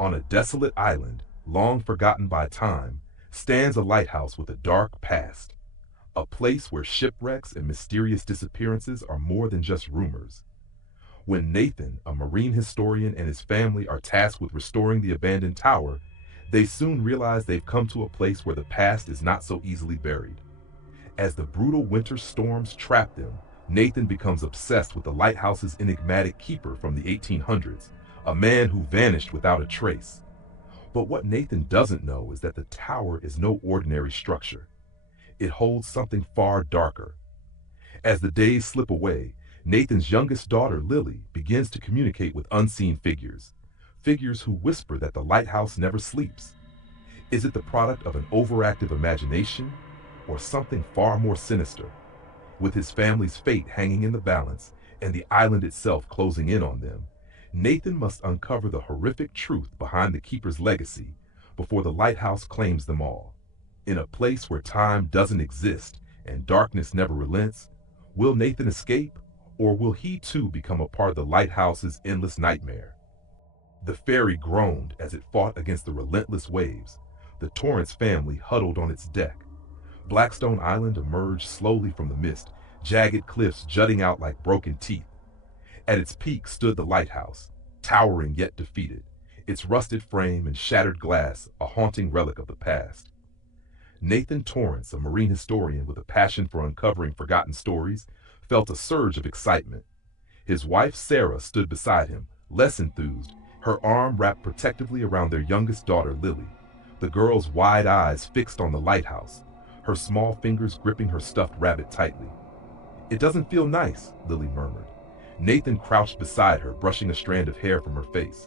On a desolate island, long forgotten by time, stands a lighthouse with a dark past, a place where shipwrecks and mysterious disappearances are more than just rumors. When Nathan, a marine historian, and his family are tasked with restoring the abandoned tower, they soon realize they've come to a place where the past is not so easily buried. As the brutal winter storms trap them, Nathan becomes obsessed with the lighthouse's enigmatic keeper from the 1800s, a man who vanished without a trace. But what Nathan doesn't know is that the tower is no ordinary structure. It holds something far darker. As the days slip away, Nathan's youngest daughter, Lily, begins to communicate with unseen figures, figures who whisper that the lighthouse never sleeps. Is it the product of an overactive imagination, or something far more sinister? With his family's fate hanging in the balance and the island itself closing in on them, Nathan must uncover the horrific truth behind the keeper's legacy before the lighthouse claims them all. In a place where time doesn't exist and darkness never relents, will Nathan escape, or will he too become a part of the lighthouse's endless nightmare? The ferry groaned as it fought against the relentless waves. The Torrance family huddled on its deck. Blackstone Island emerged slowly from the mist, jagged cliffs jutting out like broken teeth. At its peak stood the lighthouse, towering yet defeated, its rusted frame and shattered glass a haunting relic of the past. Nathan Torrance, a marine historian with a passion for uncovering forgotten stories, felt a surge of excitement. His wife Sarah stood beside him, less enthused, her arm wrapped protectively around their youngest daughter Lily, the girl's wide eyes fixed on the lighthouse, her small fingers gripping her stuffed rabbit tightly. "It doesn't feel nice," Lily murmured. Nathan crouched beside her, brushing a strand of hair from her face.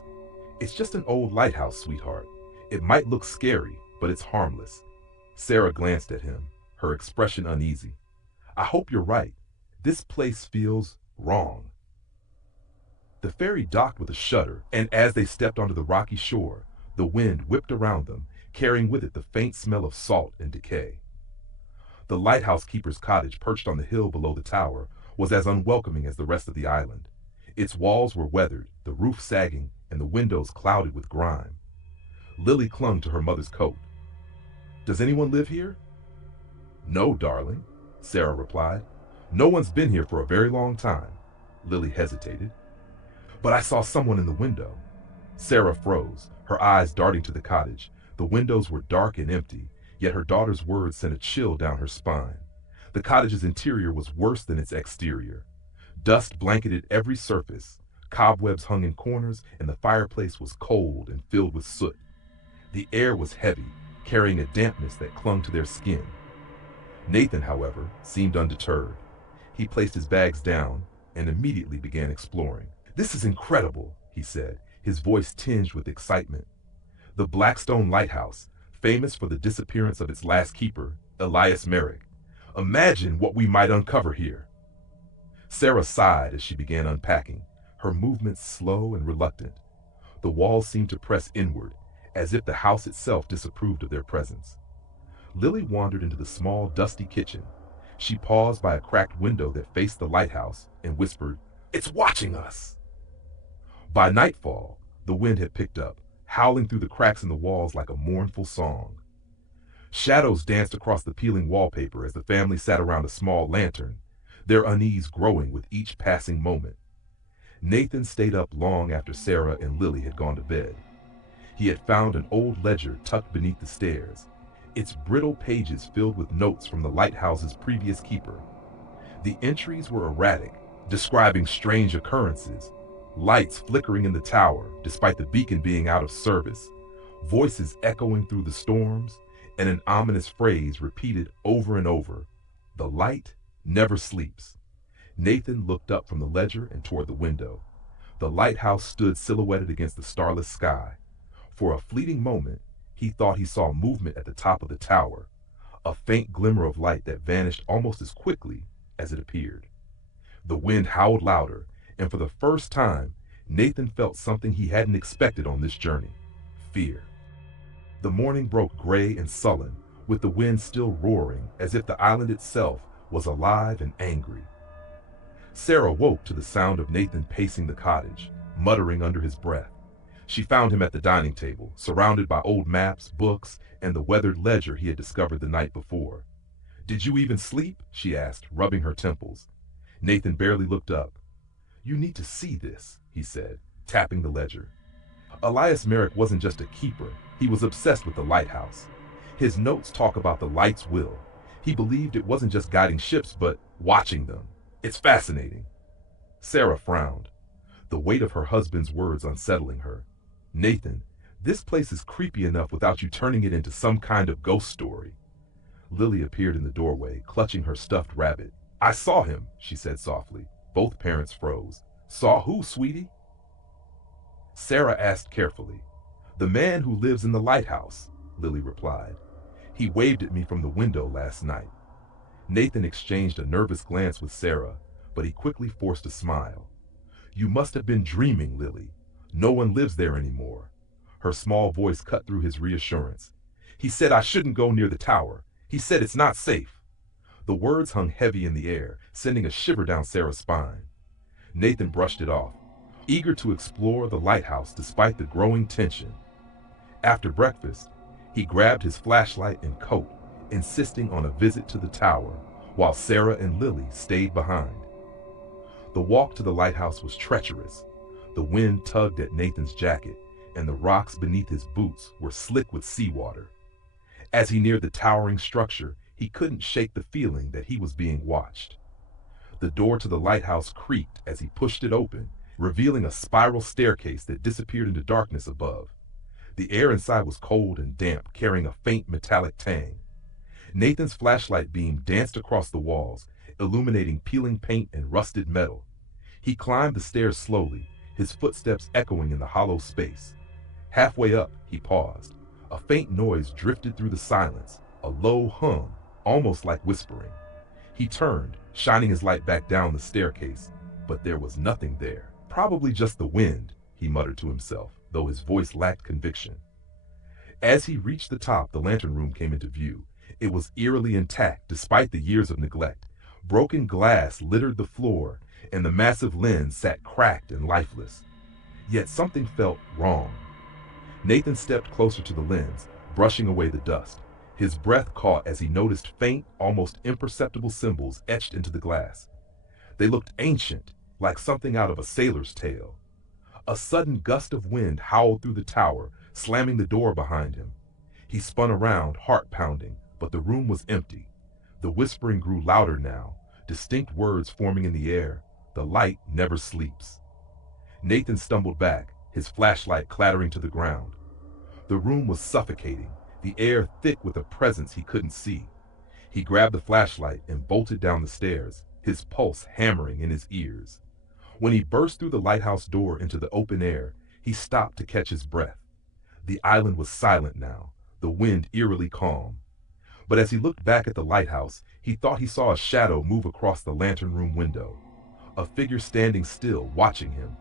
"It's just an old lighthouse, sweetheart. It might look scary, but it's harmless." Sarah glanced at him, her expression uneasy. "I hope you're right. This place feels wrong." The ferry docked with a shudder, and as they stepped onto the rocky shore, the wind whipped around them, carrying with it the faint smell of salt and decay. The lighthouse keeper's cottage, perched on the hill below the tower, was as unwelcoming as the rest of the island. Its walls were weathered, the roof sagging, and the windows clouded with grime. Lily clung to her mother's coat. "Does anyone live here?" "No, darling," Sarah replied. "No one's been here for a very long time." Lily hesitated. "But I saw someone in the window." Sarah froze, her eyes darting to the cottage. The windows were dark and empty, yet her daughter's words sent a chill down her spine. The cottage's interior was worse than its exterior. Dust blanketed every surface, cobwebs hung in corners, and the fireplace was cold and filled with soot. The air was heavy, carrying a dampness that clung to their skin. Nathan, however, seemed undeterred. He placed his bags down and immediately began exploring. "This is incredible," he said, his voice tinged with excitement. "The Blackstone Lighthouse, famous for the disappearance of its last keeper, Elias Merrick. Imagine what we might uncover here." Sarah sighed as she began unpacking, her movements slow and reluctant. The walls seemed to press inward, as if the house itself disapproved of their presence. Lily wandered into the small, dusty kitchen. She paused by a cracked window that faced the lighthouse and whispered, "It's watching us!" By nightfall, the wind had picked up, howling through the cracks in the walls like a mournful song. Shadows danced across the peeling wallpaper as the family sat around a small lantern, their unease growing with each passing moment. Nathan stayed up long after Sarah and Lily had gone to bed. He had found an old ledger tucked beneath the stairs, its brittle pages filled with notes from the lighthouse's previous keeper. The entries were erratic, describing strange occurrences, lights flickering in the tower despite the beacon being out of service, voices echoing through the storms, and an ominous phrase repeated over and over, "The light never sleeps." Nathan looked up from the ledger and toward the window. The lighthouse stood silhouetted against the starless sky. For a fleeting moment, he thought he saw movement at the top of the tower, a faint glimmer of light that vanished almost as quickly as it appeared. The wind howled louder, and for the first time, Nathan felt something he hadn't expected on this journey: fear. The morning broke gray and sullen, with the wind still roaring as if the island itself was alive and angry. Sarah woke to the sound of Nathan pacing the cottage, muttering under his breath. She found him at the dining table, surrounded by old maps, books, and the weathered ledger he had discovered the night before. "Did you even sleep?" she asked, rubbing her temples. Nathan barely looked up. "You need to see this," he said, tapping the ledger. Elias Merrick wasn't just a keeper, he was obsessed with the lighthouse. His notes talk about the light's will. He believed it wasn't just guiding ships, but watching them. It's fascinating. Sarah frowned, the weight of her husband's words unsettling her. "Nathan, this place is creepy enough without you turning it into some kind of ghost story." Lily appeared in the doorway, clutching her stuffed rabbit. "I saw him," she said softly. Both parents froze. "Saw who, sweetie?" Sarah asked carefully. "The man who lives in the lighthouse," Lily replied. "He waved at me from the window last night." Nathan exchanged a nervous glance with Sarah, but he quickly forced a smile. "You must have been dreaming, Lily. No one lives there anymore." Her small voice cut through his reassurance. "He said I shouldn't go near the tower. He said it's not safe." The words hung heavy in the air, sending a shiver down Sarah's spine. Nathan brushed it off, eager to explore the lighthouse despite the growing tension. After breakfast, he grabbed his flashlight and coat, insisting on a visit to the tower, while Sarah and Lily stayed behind. The walk to the lighthouse was treacherous. The wind tugged at Nathan's jacket, and the rocks beneath his boots were slick with seawater. As he neared the towering structure, he couldn't shake the feeling that he was being watched. The door to the lighthouse creaked as he pushed it open, revealing a spiral staircase that disappeared into darkness above. The air inside was cold and damp, carrying a faint metallic tang. Nathan's flashlight beam danced across the walls, illuminating peeling paint and rusted metal. He climbed the stairs slowly, his footsteps echoing in the hollow space. Halfway up, he paused. A faint noise drifted through the silence, a low hum, almost like whispering. He turned, shining his light back down the staircase, but there was nothing there. "Probably just the wind," he muttered to himself, though his voice lacked conviction. As he reached the top, the lantern room came into view. It was eerily intact despite the years of neglect. Broken glass littered the floor, and the massive lens sat cracked and lifeless. Yet something felt wrong. Nathan stepped closer to the lens, brushing away the dust. His breath caught as he noticed faint, almost imperceptible symbols etched into the glass. They looked ancient, like something out of a sailor's tale. A sudden gust of wind howled through the tower, slamming the door behind him. He spun around, heart pounding, but the room was empty. The whispering grew louder now, distinct words forming in the air. "The light never sleeps." Nathan stumbled back, his flashlight clattering to the ground. The room was suffocating, the air thick with a presence he couldn't see. He grabbed the flashlight and bolted down the stairs, his pulse hammering in his ears. When he burst through the lighthouse door into the open air, he stopped to catch his breath. The island was silent now, the wind eerily calm. But as he looked back at the lighthouse, he thought he saw a shadow move across the lantern room window, a figure standing still, watching him.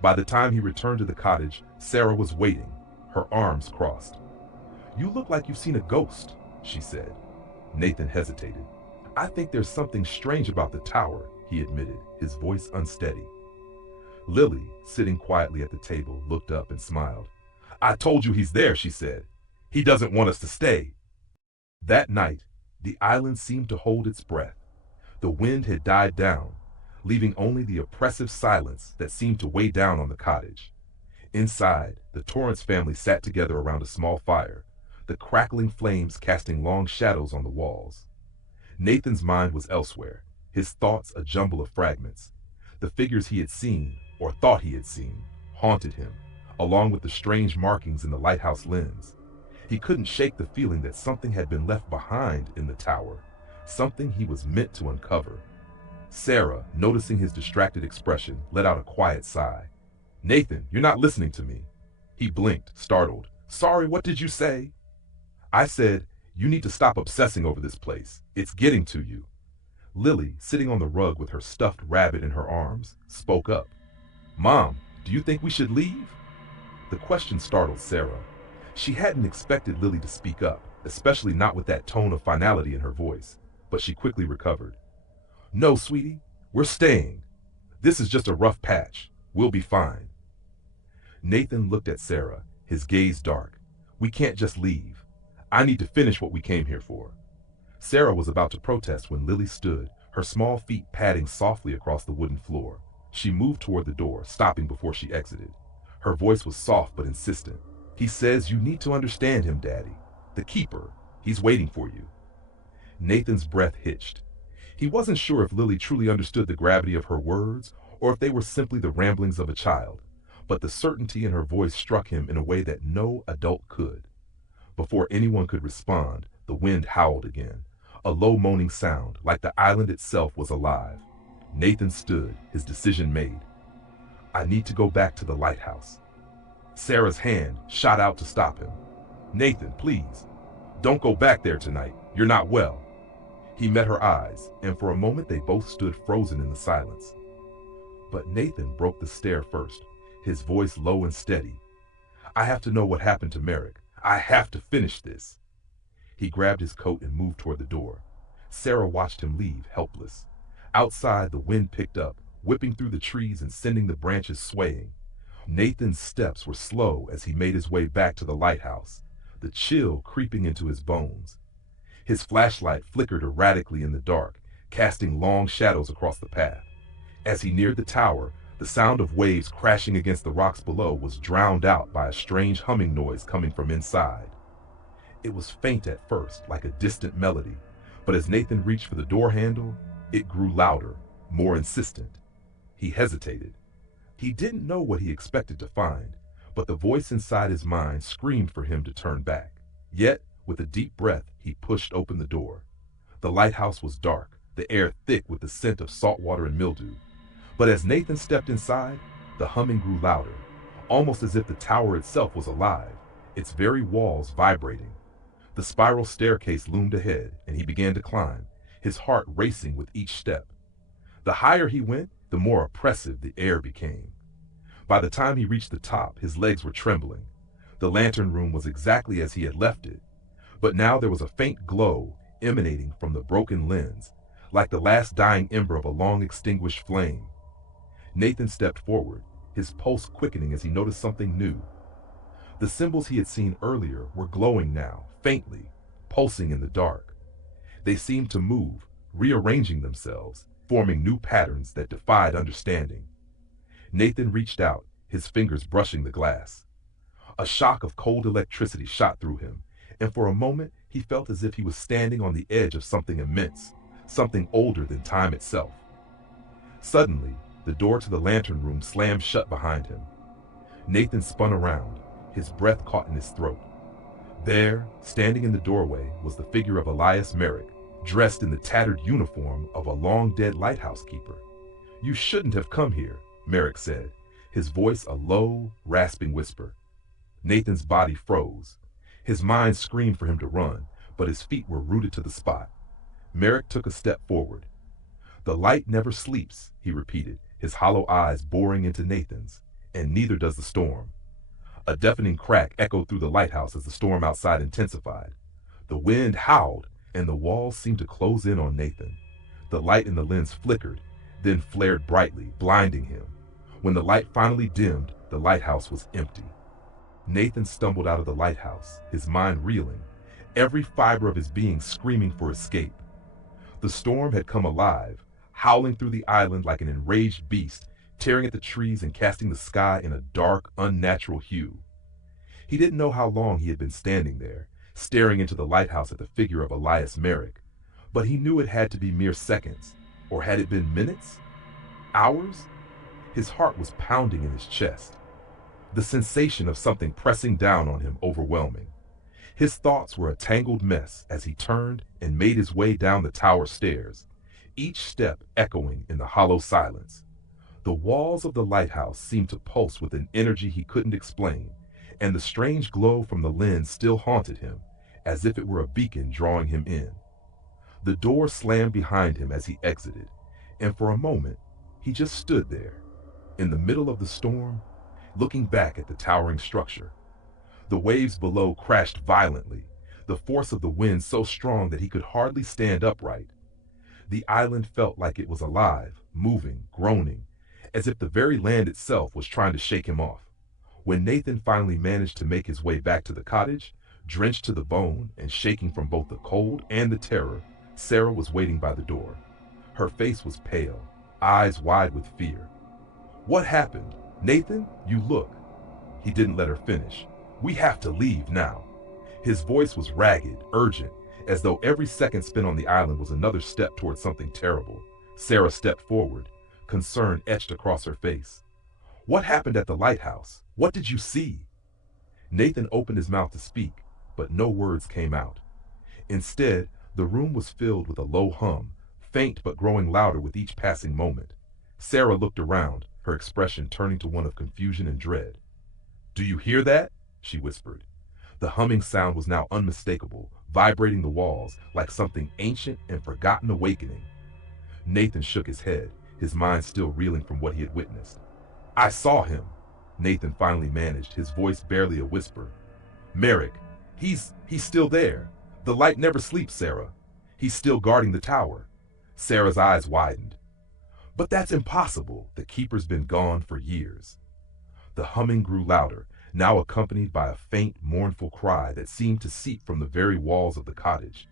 By the time he returned to the cottage, Sarah was waiting, her arms crossed. "You look like you've seen a ghost," she said. Nathan hesitated. "I think there's something strange about the tower," he admitted, his voice unsteady. Lily, sitting quietly at the table, looked up and smiled. "I told you he's there," she said. "He doesn't want us to stay." That night, the island seemed to hold its breath. The wind had died down, leaving only the oppressive silence that seemed to weigh down on the cottage. Inside, the Torrance family sat together around a small fire, the crackling flames casting long shadows on the walls. Nathan's mind was elsewhere, his thoughts a jumble of fragments. The figures he had seen, or thought he had seen, haunted him, along with the strange markings in the lighthouse lens. He couldn't shake the feeling that something had been left behind in the tower, something he was meant to uncover. Sarah, noticing his distracted expression, let out a quiet sigh. "Nathan, you're not listening to me." He blinked, startled. "Sorry, what did you say?" "I said, you need to stop obsessing over this place. It's getting to you." Lily, sitting on the rug with her stuffed rabbit in her arms, spoke up. "Mom, do you think we should leave?" The question startled Sarah. She hadn't expected Lily to speak up, especially not with that tone of finality in her voice, but she quickly recovered. "No, sweetie, we're staying. This is just a rough patch. We'll be fine." Nathan looked at Sarah, his gaze dark. We can't just leave. I need to finish what we came here for. Sarah was about to protest when Lily stood, her small feet padding softly across the wooden floor. She moved toward the door, stopping before she exited. Her voice was soft but insistent. He says you need to understand him, Daddy. The Keeper. He's waiting for you. Nathan's breath hitched. He wasn't sure if Lily truly understood the gravity of her words or if they were simply the ramblings of a child, but the certainty in her voice struck him in a way that no adult could. Before anyone could respond, the wind howled again, a low moaning sound like the island itself was alive. Nathan stood, his decision made. I need to go back to the lighthouse. Sarah's hand shot out to stop him. Nathan, please. Don't go back there tonight. You're not well. He met her eyes, and for a moment they both stood frozen in the silence. But Nathan broke the stare first, his voice low and steady. I have to know what happened to Merrick. I have to finish this. He grabbed his coat and moved toward the door. Sarah watched him leave, helpless. Outside, the wind picked up, whipping through the trees and sending the branches swaying. Nathan's steps were slow as he made his way back to the lighthouse, the chill creeping into his bones. His flashlight flickered erratically in the dark, casting long shadows across the path. As he neared the tower, the sound of waves crashing against the rocks below was drowned out by a strange humming noise coming from inside. It was faint at first, like a distant melody, but as Nathan reached for the door handle, it grew louder, more insistent. He hesitated. He didn't know what he expected to find, but the voice inside his mind screamed for him to turn back. Yet, with a deep breath, he pushed open the door. The lighthouse was dark, the air thick with the scent of salt water and mildew. But as Nathan stepped inside, the humming grew louder, almost as if the tower itself was alive, its very walls vibrating. The spiral staircase loomed ahead, and he began to climb, his heart racing with each step. The higher he went, the more oppressive the air became. By the time he reached the top, his legs were trembling. The lantern room was exactly as he had left it, but now there was a faint glow emanating from the broken lens, like the last dying ember of a long-extinguished flame. Nathan stepped forward, his pulse quickening as he noticed something new. The symbols he had seen earlier were glowing now, faintly, pulsing in the dark. They seemed to move, rearranging themselves, forming new patterns that defied understanding. Nathan reached out, his fingers brushing the glass. A shock of cold electricity shot through him, and for a moment he felt as if he was standing on the edge of something immense, something older than time itself. Suddenly, the door to the lantern room slammed shut behind him. Nathan spun around, his breath caught in his throat. There, standing in the doorway, was the figure of Elias Merrick, dressed in the tattered uniform of a long-dead lighthouse keeper. You shouldn't have come here, Merrick said, his voice a low, rasping whisper. Nathan's body froze. His mind screamed for him to run, but his feet were rooted to the spot. Merrick took a step forward. The light never sleeps, he repeated, his hollow eyes boring into Nathan's, and neither does the storm. A deafening crack echoed through the lighthouse as the storm outside intensified. The wind howled, and the walls seemed to close in on Nathan. The light in the lens flickered, then flared brightly, blinding him. When the light finally dimmed, the lighthouse was empty. Nathan stumbled out of the lighthouse, his mind reeling, every fiber of his being screaming for escape. The storm had come alive, howling through the island like an enraged beast, tearing at the trees and casting the sky in a dark, unnatural hue. He didn't know how long he had been standing there, staring into the lighthouse at the figure of Elias Merrick, but he knew it had to be mere seconds, or had it been minutes? Hours? His heart was pounding in his chest. The sensation of something pressing down on him overwhelming. His thoughts were a tangled mess as he turned and made his way down the tower stairs, each step echoing in the hollow silence. The walls of the lighthouse seemed to pulse with an energy he couldn't explain, and the strange glow from the lens still haunted him, as if it were a beacon drawing him in. The door slammed behind him as he exited, and for a moment, he just stood there, in the middle of the storm, looking back at the towering structure. The waves below crashed violently, the force of the wind so strong that he could hardly stand upright. The island felt like it was alive, moving, groaning, as if the very land itself was trying to shake him off. When Nathan finally managed to make his way back to the cottage, drenched to the bone and shaking from both the cold and the terror, Sarah was waiting by the door. Her face was pale, eyes wide with fear. "What happened? Nathan, you look." He didn't let her finish. "We have to leave now." His voice was ragged, urgent, as though every second spent on the island was another step towards something terrible. Sarah stepped forward, concern etched across her face. "What happened at the lighthouse? What did you see?" Nathan opened his mouth to speak, but no words came out. Instead, the room was filled with a low hum, faint but growing louder with each passing moment. Sarah looked around, her expression turning to one of confusion and dread. "Do you hear that?" she whispered. The humming sound was now unmistakable, vibrating the walls like something ancient and forgotten awakening. Nathan shook his head, his mind still reeling from what he had witnessed. "I saw him," Nathan finally managed, his voice barely a whisper. "Merrick, he's still there. The light never sleeps, Sarah. He's still guarding the tower." Sarah's eyes widened. "But that's impossible. The keeper's been gone for years." The humming grew louder, now accompanied by a faint, mournful cry that seemed to seep from the very walls of the cottage.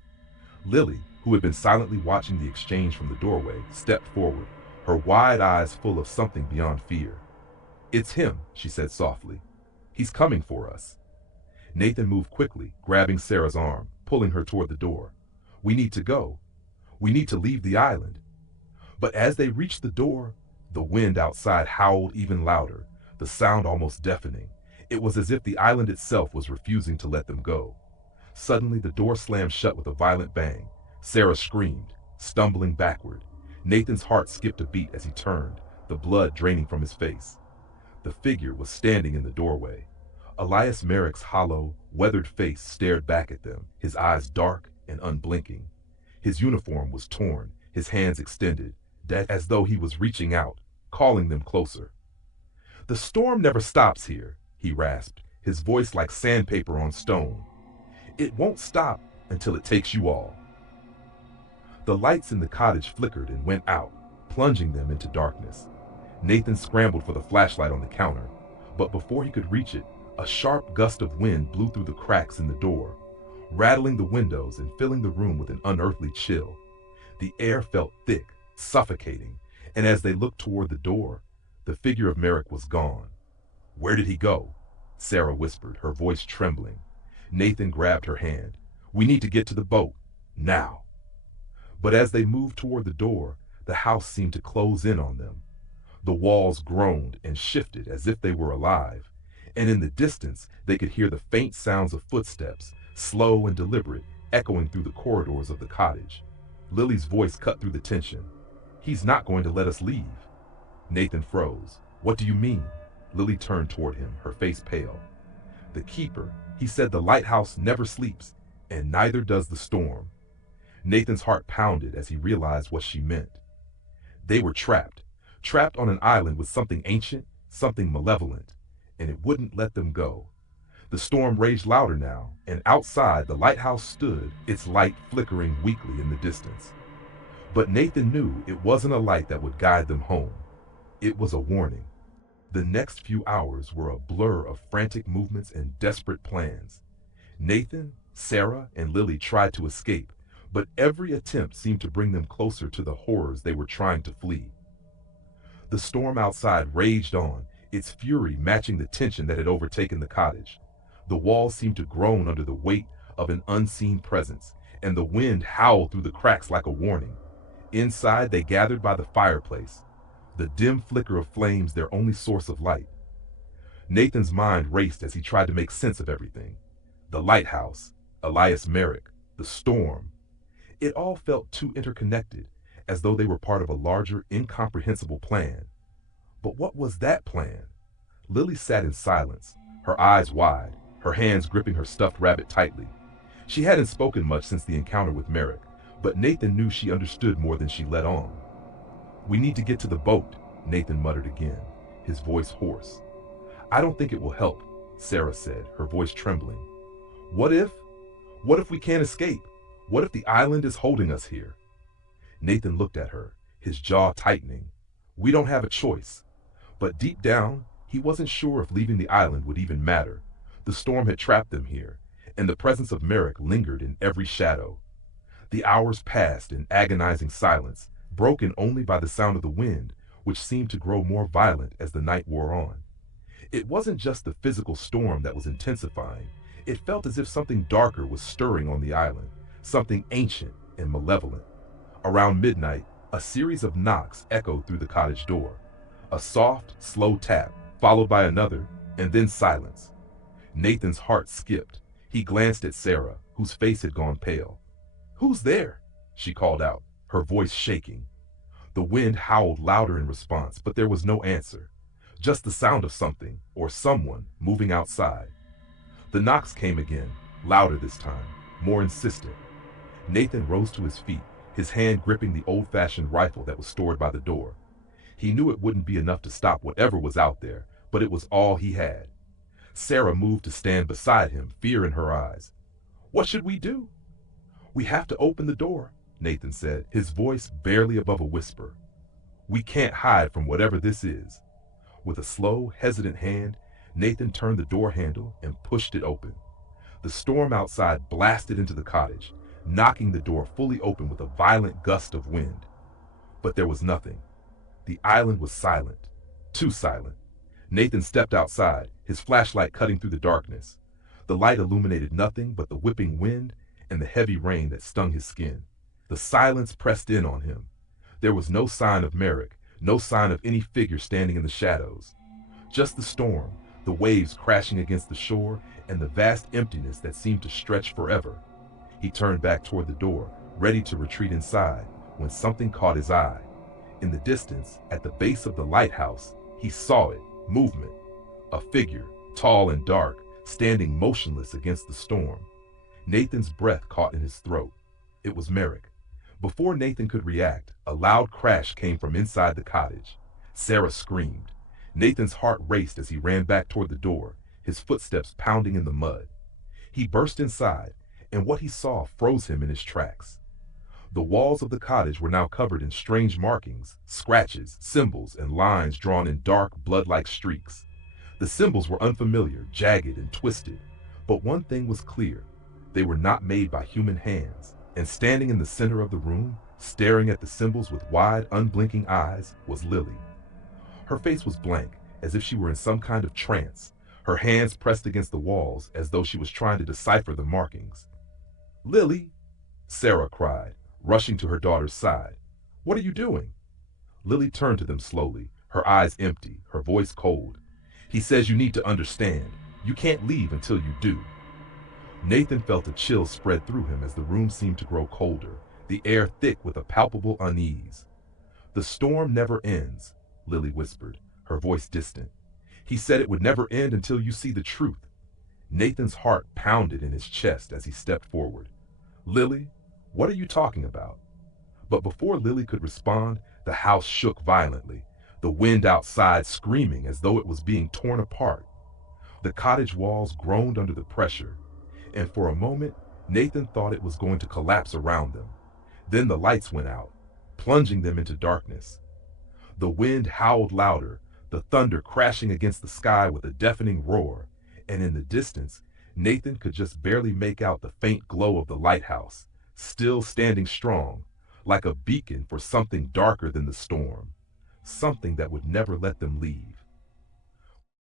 Lily, who had been silently watching the exchange from the doorway, stepped forward, her wide eyes full of something beyond fear. "It's him," she said softly. "He's coming for us." Nathan moved quickly, grabbing Sarah's arm, pulling her toward the door. "We need to go. We need to leave the island." But as they reached the door, the wind outside howled even louder, the sound almost deafening. It was as if the island itself was refusing to let them go. Suddenly, the door slammed shut with a violent bang. Sarah screamed, stumbling backward. Nathan's heart skipped a beat as he turned, the blood draining from his face. The figure was standing in the doorway. Elias Merrick's hollow, weathered face stared back at them, his eyes dark and unblinking. His uniform was torn, his hands extended, as though he was reaching out, calling them closer. "The storm never stops here," he rasped, his voice like sandpaper on stone. "It won't stop until it takes you all." The lights in the cottage flickered and went out, plunging them into darkness. Nathan scrambled for the flashlight on the counter, but before he could reach it, a sharp gust of wind blew through the cracks in the door, rattling the windows and filling the room with an unearthly chill. The air felt thick, suffocating, and as they looked toward the door, the figure of Merrick was gone. "Where did he go?" Sarah whispered, her voice trembling. Nathan grabbed her hand. "We need to get to the boat, now." But as they moved toward the door, the house seemed to close in on them. The walls groaned and shifted as if they were alive, and in the distance they could hear the faint sounds of footsteps, slow and deliberate, echoing through the corridors of the cottage. Lily's voice cut through the tension. "He's not going to let us leave." Nathan froze. "What do you mean?" Lily turned toward him, her face pale. "The keeper, he said the lighthouse never sleeps, and neither does the storm." Nathan's heart pounded as he realized what she meant. They were trapped on an island with something ancient, something malevolent, and it wouldn't let them go. The storm raged louder now, and outside the lighthouse stood, its light flickering weakly in the distance. But Nathan knew it wasn't a light that would guide them home. It was a warning. The next few hours were a blur of frantic movements and desperate plans. Nathan, Sarah, and Lily tried to escape, but every attempt seemed to bring them closer to the horrors they were trying to flee. The storm outside raged on, its fury matching the tension that had overtaken the cottage. The walls seemed to groan under the weight of an unseen presence, and the wind howled through the cracks like a warning. Inside, they gathered by the fireplace, the dim flicker of flames their only source of light. Nathan's mind raced as he tried to make sense of everything. The lighthouse, Elias Merrick, the storm. It all felt too interconnected, as though they were part of a larger, incomprehensible plan. But what was that plan? Lily sat in silence, her eyes wide, her hands gripping her stuffed rabbit tightly. She hadn't spoken much since the encounter with Merrick, but Nathan knew she understood more than she let on. "We need to get to the boat," Nathan muttered again, his voice hoarse. "I don't think it will help," Sarah said, her voice trembling. What if we can't escape? What if the island is holding us here?" Nathan looked at her, his jaw tightening. "We don't have a choice." But deep down, He wasn't sure if leaving the island would even matter. The storm had trapped them here, and the presence of Merrick lingered in every shadow. The hours passed in agonizing silence, broken only by the sound of the wind, which seemed to grow more violent as the night wore on. It wasn't just the physical storm that was intensifying. It felt as if something darker was stirring on the island, something ancient and malevolent. Around midnight, a series of knocks echoed through the cottage door. A soft, slow tap, followed by another, and then silence. Nathan's heart skipped. He glanced at Sarah, whose face had gone pale. "Who's there?" she called out, her voice shaking. The wind howled louder in response, but there was no answer. Just the sound of something, or someone, moving outside. The knocks came again, louder this time, more insistent. Nathan rose to his feet, his hand gripping the old-fashioned rifle that was stored by the door. He knew it wouldn't be enough to stop whatever was out there, but it was all he had. Sarah moved to stand beside him, fear in her eyes. "What should we do?" "We have to open the door," Nathan said, his voice barely above a whisper. "We can't hide from whatever this is." With a slow, hesitant hand, Nathan turned the door handle and pushed it open. The storm outside blasted into the cottage, knocking the door fully open with a violent gust of wind. But there was nothing. The island was silent, too silent. Nathan stepped outside, his flashlight cutting through the darkness. The light illuminated nothing but the whipping wind and the heavy rain that stung his skin. The silence pressed in on him. There was no sign of Merrick, no sign of any figure standing in the shadows. Just the storm, the waves crashing against the shore, and the vast emptiness that seemed to stretch forever. He turned back toward the door, ready to retreat inside, when something caught his eye. In the distance, at the base of the lighthouse, he saw it, movement. A figure, tall and dark, standing motionless against the storm. Nathan's breath caught in his throat. It was Merrick. Before Nathan could react, a loud crash came from inside the cottage. Sarah screamed. Nathan's heart raced as he ran back toward the door, his footsteps pounding in the mud. He burst inside, and what he saw froze him in his tracks. The walls of the cottage were now covered in strange markings, scratches, symbols, and lines drawn in dark, blood-like streaks. The symbols were unfamiliar, jagged, and twisted, but one thing was clear. They were not made by human hands, and standing in the center of the room, staring at the symbols with wide, unblinking eyes, was Lily. Her face was blank, as if she were in some kind of trance, her hands pressed against the walls as though she was trying to decipher the markings. "Lily!" Sarah cried, rushing to her daughter's side. "What are you doing?" Lily turned to them slowly, her eyes empty, her voice cold. "He says you need to understand. You can't leave until you do." Nathan felt a chill spread through him as the room seemed to grow colder, the air thick with a palpable unease. "The storm never ends," Lily whispered, her voice distant. "He said it would never end until you see the truth." Nathan's heart pounded in his chest as he stepped forward. "Lily, what are you talking about?" But before Lily could respond, the house shook violently, the wind outside screaming as though it was being torn apart. The cottage walls groaned under the pressure, and for a moment, Nathan thought it was going to collapse around them. Then the lights went out, plunging them into darkness. The wind howled louder, the thunder crashing against the sky with a deafening roar, and in the distance, Nathan could just barely make out the faint glow of the lighthouse, still standing strong, like a beacon for something darker than the storm, something that would never let them leave.